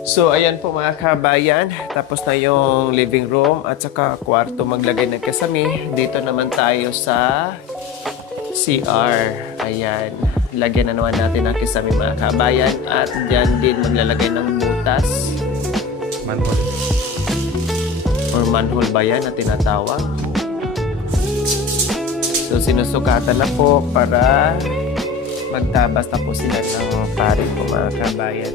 So, ayan po mga kabayan. Tapos na yung living room at saka kwarto maglagay ng kasami. Dito naman tayo sa CR. Ayan. Lagyan na naman natin ang kasami mga kabayan. At dyan din maglalagay ng butas. Manhole. Or manhole ba yan na tinatawag? So, sinusukatan na po para magtabas na po sila ng paring po mga kabayan.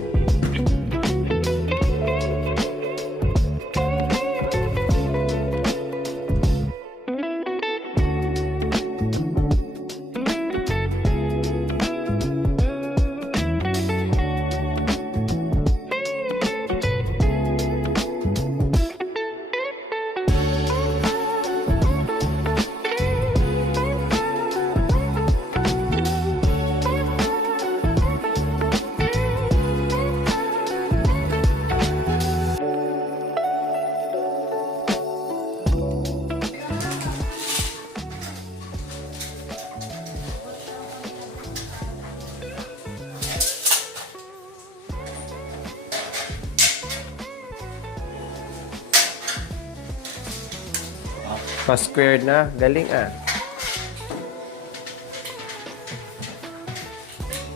Pa-square na. Galing ah.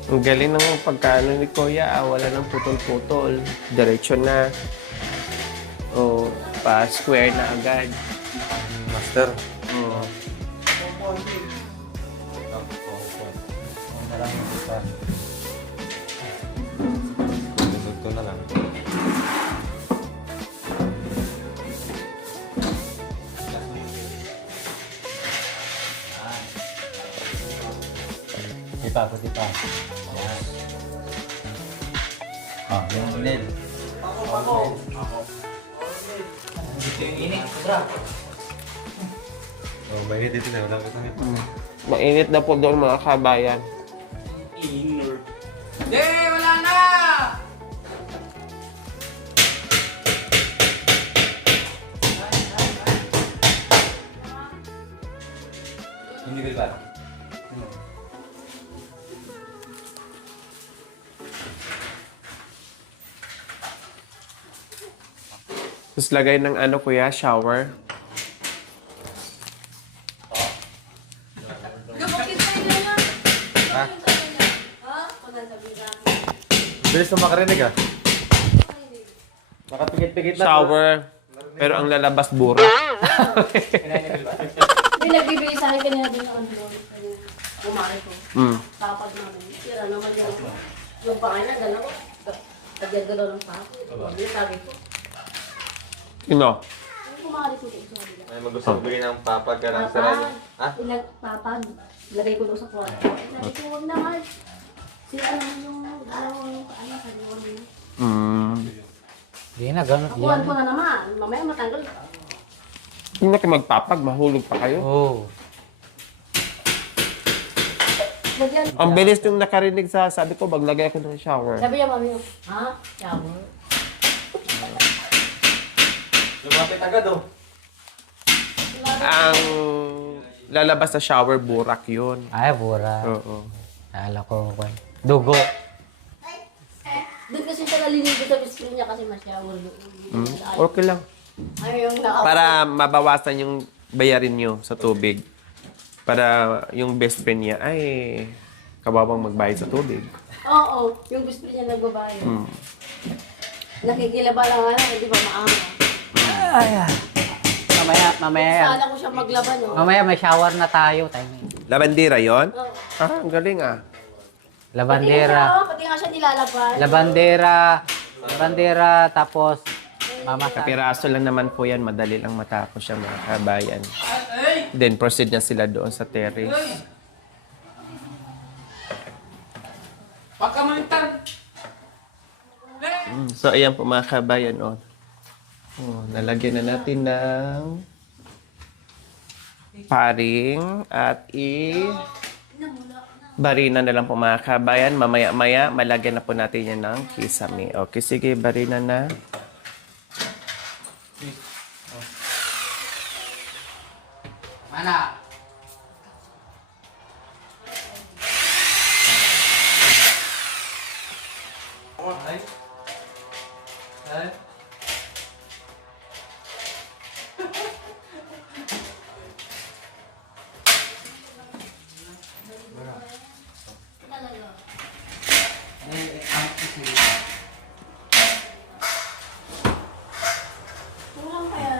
Ang galing ng pagkano ni Kuya ah. Wala nang putol-putol. Diretso na. O, pa-square na agad. Master. Oh. Sunod ko na lang. Di pa. Ah, yung nail. Oh, mainit dito na. Wala ko sa nito. Mainit na po doon mga kabayan. Wala na! Hindi ko ba? Tapos lagay ng ano Kuya, shower. Bilis na makarinig ah. Nakapigit-pigit na. Shower. Pero ang lalabas bura. May nagbibigay sa akin kanina din ang ano, kumari ko. Tapad namin. Tira naman yan ako. Yung pangay na, gano'n ko. Tagyan-galaw ng pako. Yung sabi ko. Sino? Yung kumari ko doon sa kabila. Ay, mag-gusto ko bigyan ng papag ka ng sarado. Ha? Papad. Ilagay ko doon sa kwarto. Sabi ko, huwag naman. Si ano yung dalawang ano, sabi ko nila. Hindi na, gano'n. Nakuhan ko na naman. Mamaya matanggal. Hindi na kayo magpapag, mahulog pa kayo. Oo. Lagyan. Ang bilis yung nakarinig sa sabi ko, maglagay ako ng shower. Sabi niya, mami, ha? Shower? Lumapit agad oh. Ang lalabas sa shower, burak yun. Ay, bura. Oo. Akala ko, dugo. Doon kasi siya naliligo sa biscuit niya kasi ma-shower doon. Okay lang. Ay, yung naka- Para mabawasan yung bayarin nyo sa tubig. Para yung best friend niya, ay, kababang magbayad sa tubig. Oo, yung biscuit niya nagbabayad. Nakikilaba lang nga lang, di ba maanga? Mamaya yan. Sana ko siya maglaban, no? Mamaya may shower na tayo. Lavandera yon? Oo. Ah, ang galing ah. Labandera. Pati nga siya nilalaban. Labandera, tapos mama sa... Kapiraso lang naman po yan, madali lang matapos siya mga kabayan. Then proceed na sila doon sa terrace. Pagkamantar! So ayan po mga kabayan, oh. Oh, nalagyan na natin ng paring at barina na lang po mga kabayan. Mamaya-maya, malagyan na po natin yan ng kisame. Okay, sige, barina na. Mana? Kulang kaya.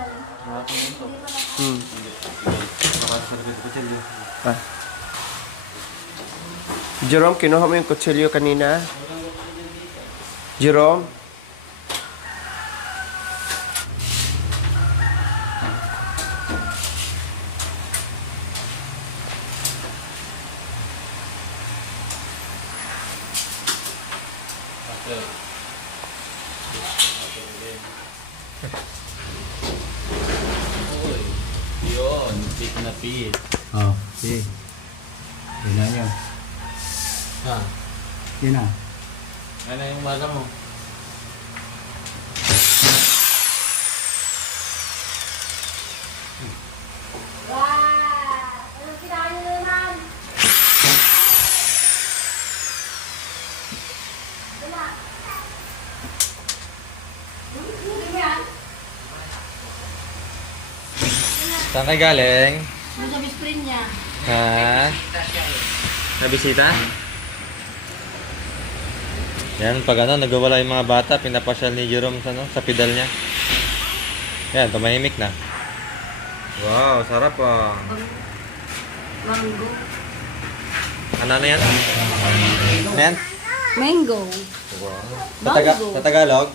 Hmm. Ah. Jerome, kinuha mo yung kutsilyo kanina? Jerome? Yun, fit na fit. Oh, sige. Yun na yun. Ha? Yun na. Ano yung umaga mo? Wow! Anong kinain nyo naman? Wala. Hindi yan. Saan kayo galing? Yung sa bisprin niya. Ha? Nabisita? Yan, pag ano, nagwawala yung mga bata, pinapasyal ni Jerome sa, sa pedal niya. Yan, tumahimik na. Wow, sarap ah. Mango. Ano na yan? Ano yan? Mango. Sa Tagalog?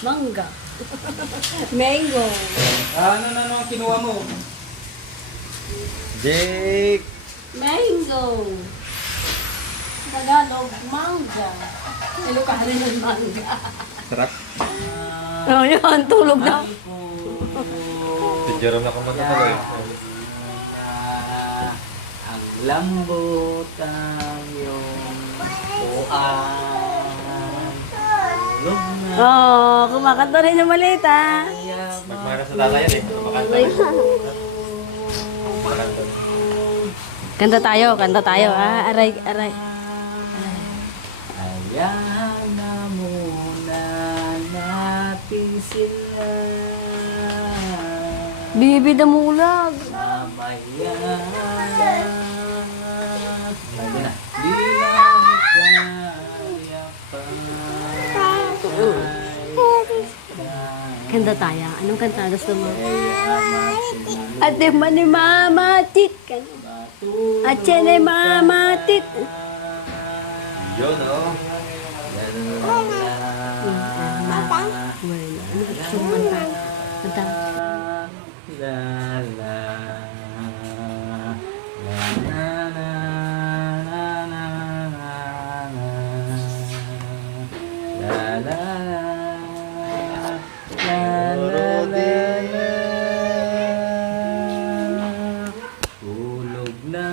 Mangga. Mango. Ano ang kinuha mo? Jake! Mango. Tagalog, mangga. Ilocano ng mangga. Sarap. Oh, yan. Tulog na. Si Jerome na kumagkakaloy. Ang lambot ang iyong buwan. Tulog na. Oh, kumakanta rin yung malita. Magmana sa tata yan eh. Makanta. Makanta. Kanta tayo. Ah, aray, aray. Hayaan na muna natin sila. Bibi damulag. Mamaya. Lagi na. Di lang kaya pa. Kanta tayo. Anong kanta gusto mo? Ate mani mamatit. Ate ni mamatit. Yun oh. Wala. Ano gusto mo kanta? Kanta. La la la na na na na na la la tulog na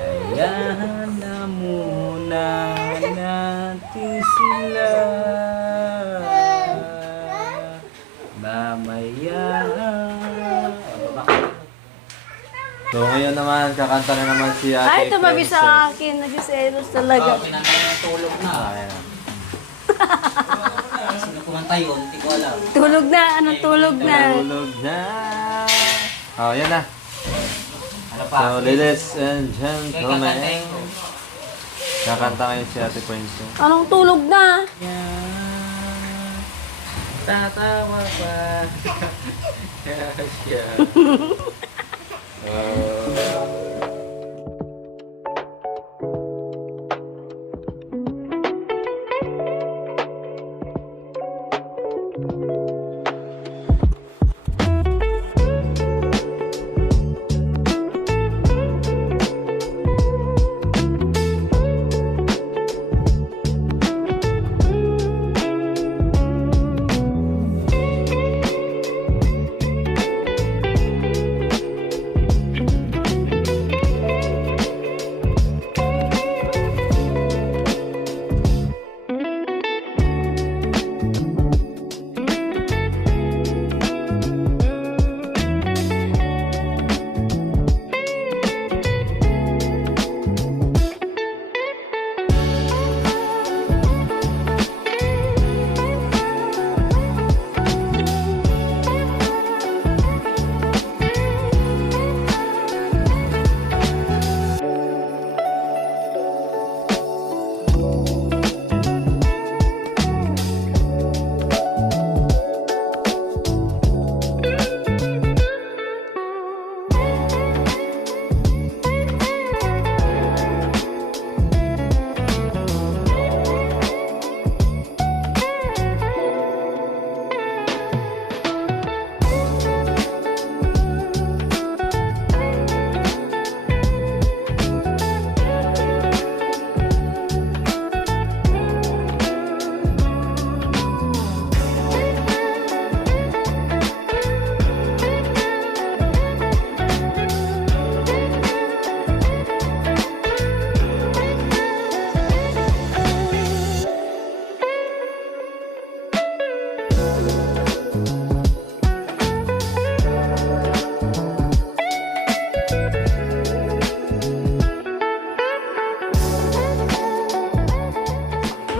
hayaan na muna natin sila mamaya. So ngayon naman, kakanta na naman si Ate. Ay, tumabi Princess. sa akin. Nagsiselos talaga. Tulog na. Sino kumanta yun? Hindi ko alam. Tulog na. Anong tulog na? Tulog na. Oh, yan na. Ano pa? So, ladies and gentlemen. Kakanta ngayon si Ate Princess. Anong tulog na? Tatawa pa.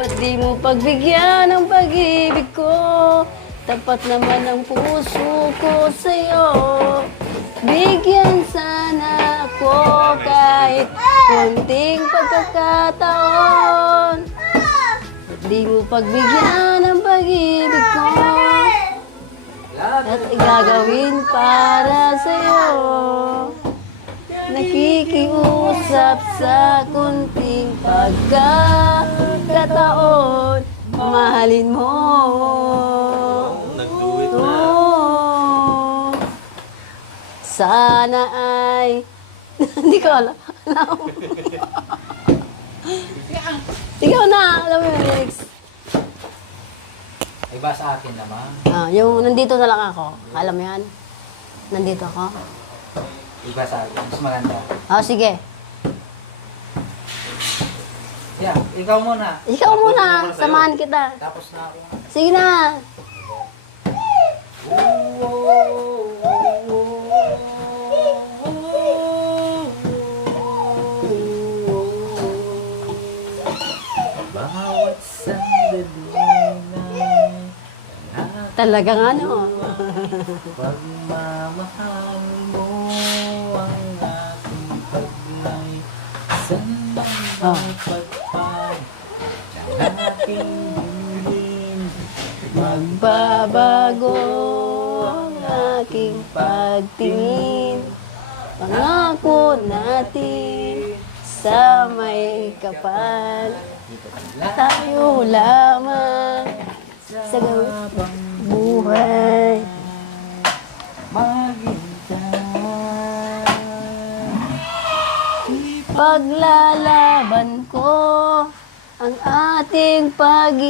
Ba't di mo pagbigyan ang pag-ibig ko? Tapat naman ang puso ko sa'yo. Bigyan sana ako kahit konting pagkakataon. Ba't di mo pagbigyan ang pag-ibig ko? At gagawin para sa'yo. Nakikiusap sa kunting pagkakataon. Mahalin mo. Nag-do-it na. Oh, sana ay... Hindi ko alam. Ikaw na. Alam mo yung lyrics. Iba sa akin naman. Yung nandito na lang ako. Alam mo yan? Nandito ako. Iba sa akin. Mas maganda. Sige. Yeah, ikaw muna. Ikaw muna. Samahan kita. Tapos na ako. Sige na. Bawat sandali na Talagang ano. pagmamahal mo ang aking paglay. Sandang pagpag ng aking hingin. Magbabago ang aking pagtingin. Pangako natin sa may kapal. Tayo lamang sa gawang buhay. Paglalaban ko ang ating pag-ibig.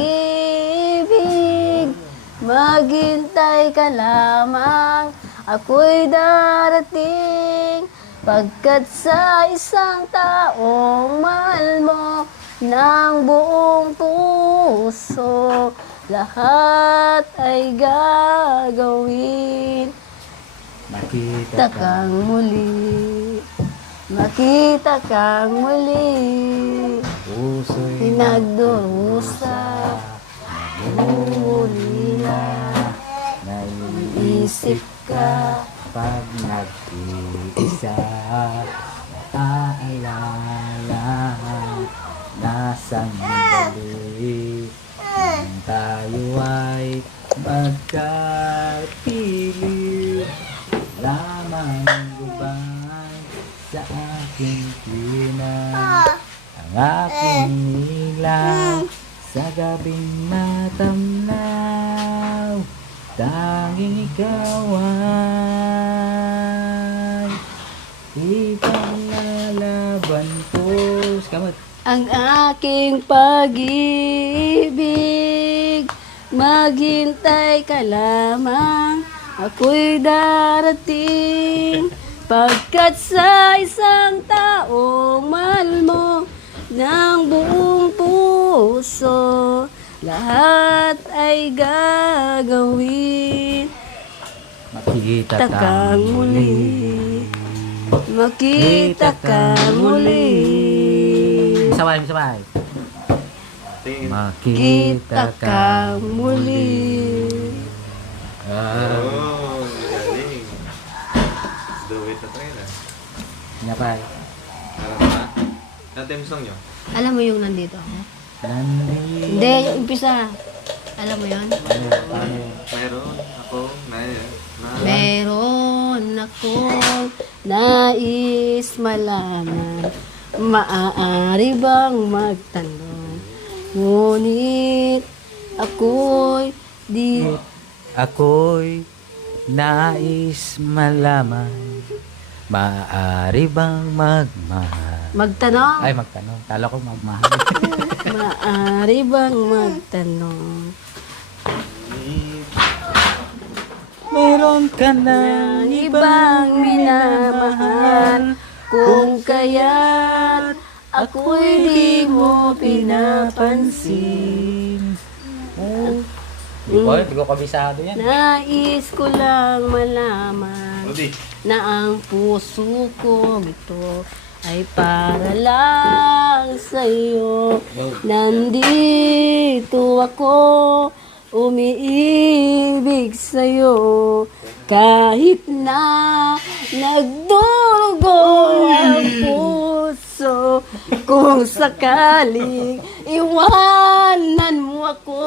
Maghintay ka lamang, ako'y darating. Pagkat sa isang taong mahal mo ng buong puso, lahat ay gagawin. Makita kang muli, makita kang muli. Puso'y Pinagdurusa, muli na, naiisip ka pag nag-iisa. Naaalala na sandali nang tayo ay magkapiling. Lamang gubay sa aking pinang ang aking ilaw sa gabing matamnaw. Tanging ikaw ay ipaglalaban ko. Kamot. ang aking pag-ibig. Maghintay ka lamang, ako'y darating. Pagkat sa isang taong mahal mo ng buong puso, lahat ay gagawin. Makikita Kang muli, makita kang muli. Sabay, sabay. Tingin. Kita kang muli. Oh, galing. Let's do it na tayo na. Napay. Alam mo na? Ano team song nyo? Alam mo yung nandito ako? Nandito. Hindi, yung umpisa. Alam mo yun? Mayroon ako na Meron akong nais malaman. Maaari bang magtanong? Ngunit ako'y di... Ako'y nais malaman. Maaari bang magmahal? Magtanong? Ay, magtanong. Kala ko magmahal. Maaari bang magtanong? Meron ka Ang ibang minamahal, kung kaya't ako'y di mo pinapansin. Di ko kabisado yan. Nais ko lang malaman Rudy. na ang puso ko ito ay para lang sa'yo. Nandito nandito ako, umiibig sa'yo. Kahit na nagdurugo ang puso, kung sakaling iwanan mo ako,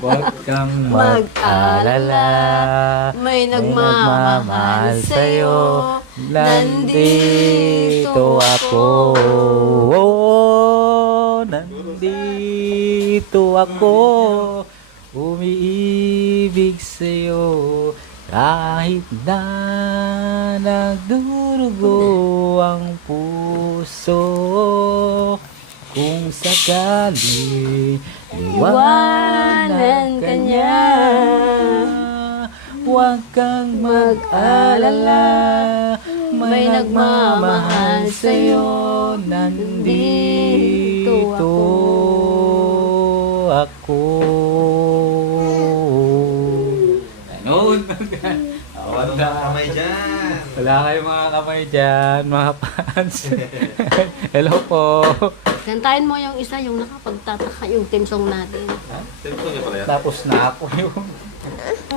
Huwag kang mag-alala, may nagmamahal sa'yo, nandito ako. Oh, nandito ako, umiibig sa'yo, kahit na nagdurugo ang puso, kung sakali Iwanan ka niya. huwag kang mag-alala, may nagmamahal sa'yo, nandito ako. Ganun. Wala kang kamay dyan. Wala kayong mga kamay dyan, mga fans. Hello po. Kantahin mo yung isa, yung nakapagtataka, yung theme song natin. Cellphone niya pala yan. Tapos na ako yung...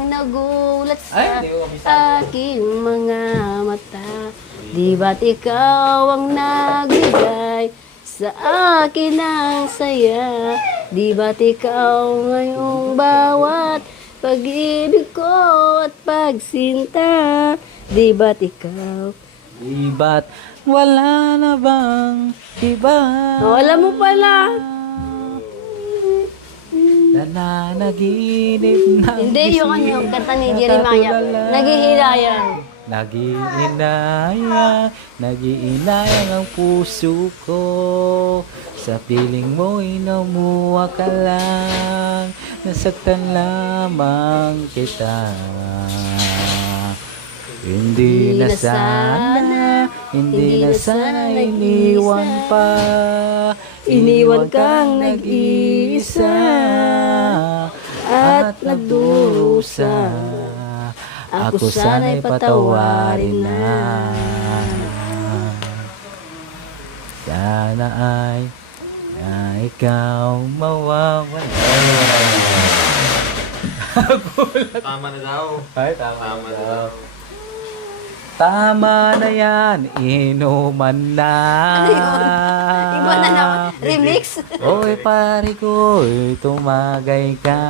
Nagulat Ay, sa hindi ko kabisado. aking mga mata. Di ba't ikaw ang nagbigay sa akin ng saya? Di ba't ikaw ngayong bawat pag-ibig ko at pagsinta? Di ba't ikaw? Di ba't wala na bang iba? Oh, alam mo pala. Nananaginip ng Hindi, yung ano, yung kanta ni Jeremiah. Naghihilayan. Nagiinayang ang puso ko. Sa piling mo'y namuha ka lang, nasaktan lamang kita. Hindi na sana iniwan pa, iniwan kang nag-iisa at nagdurusa. Ako sana'y patawarin na. Sana ay na ikaw mawawala. Tama na daw. Ay, Tama na daw. Tama na yan, inuman na. Iba na naman. Remix. Oy, pare ko, tumagay ka.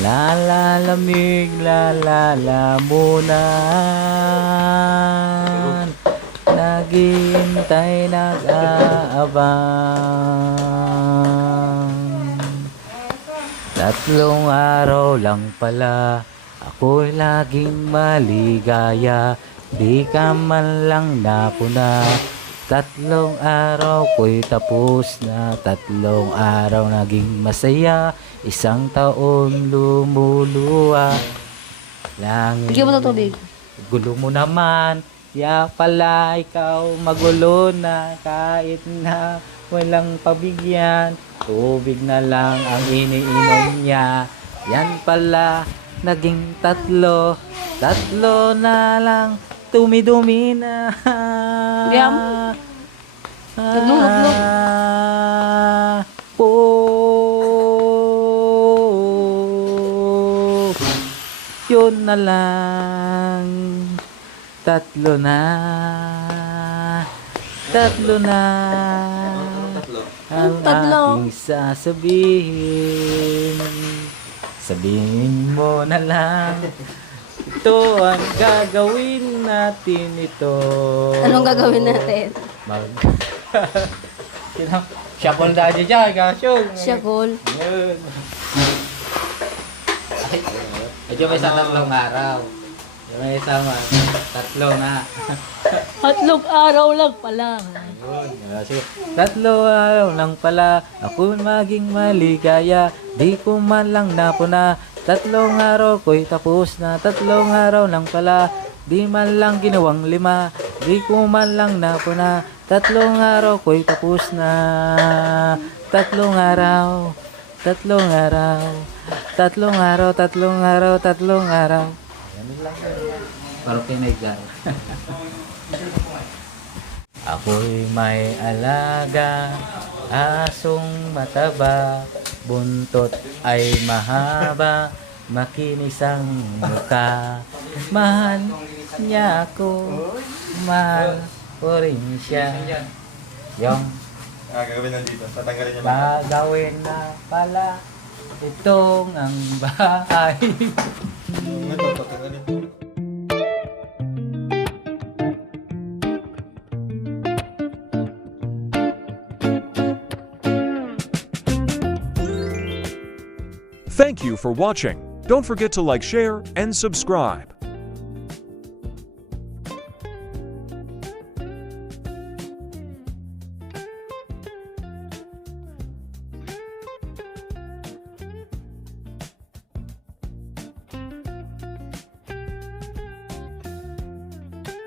Lalalamig, lalalamunan. Naghihintay, nag-aabang. 3 araw lang pala, ako'y laging maligaya. Di ka man lang napuna. 3 araw ko'y tapos na. 3 araw naging masaya. 1 taon lumuluwa. Langit. Bigyan mo ng tubig. Gulo mo naman. Ya pala ikaw magulo na. Kahit na walang pabigyan, tubig na lang ang iniinom niya. Yan pala naging 3 na lang, dumi-dumi na. Bigyan mo. Nagluhod-luhod. Po. Yun na lang. 3 na. 3 na. Ang aking sasabihin. Sabihin mo na lang. Ito ang gagawin natin ito. Anong gagawin natin? Siya kung daddy dyan, kasyong. Siya, Col. Yun. Medyo may 3 araw. May isama. 3 na. 3 araw lang pala. Yun. Sige. 3 araw lang pala. Ako maging maligaya. Di ko man lang napuna. 3 araw ko'y tapos na. 3 araw lang pala. Di man lang ginawang 5. Di ko man lang napuna. 3 araw ko'y tapos na. 3 araw. 3 araw. 3 araw. 3 araw. 3 araw. Parang pinagdaan. Ako'y may alaga, asong mataba, buntot ay mahaba, makinis ang mukha. Mahal niya ako, mahal ko rin siya. Yung Gagawin lang dito. Tatanggalin niya gagawin na pala itong ang bahay. Thank you for watching. Don't forget to like, share, and subscribe.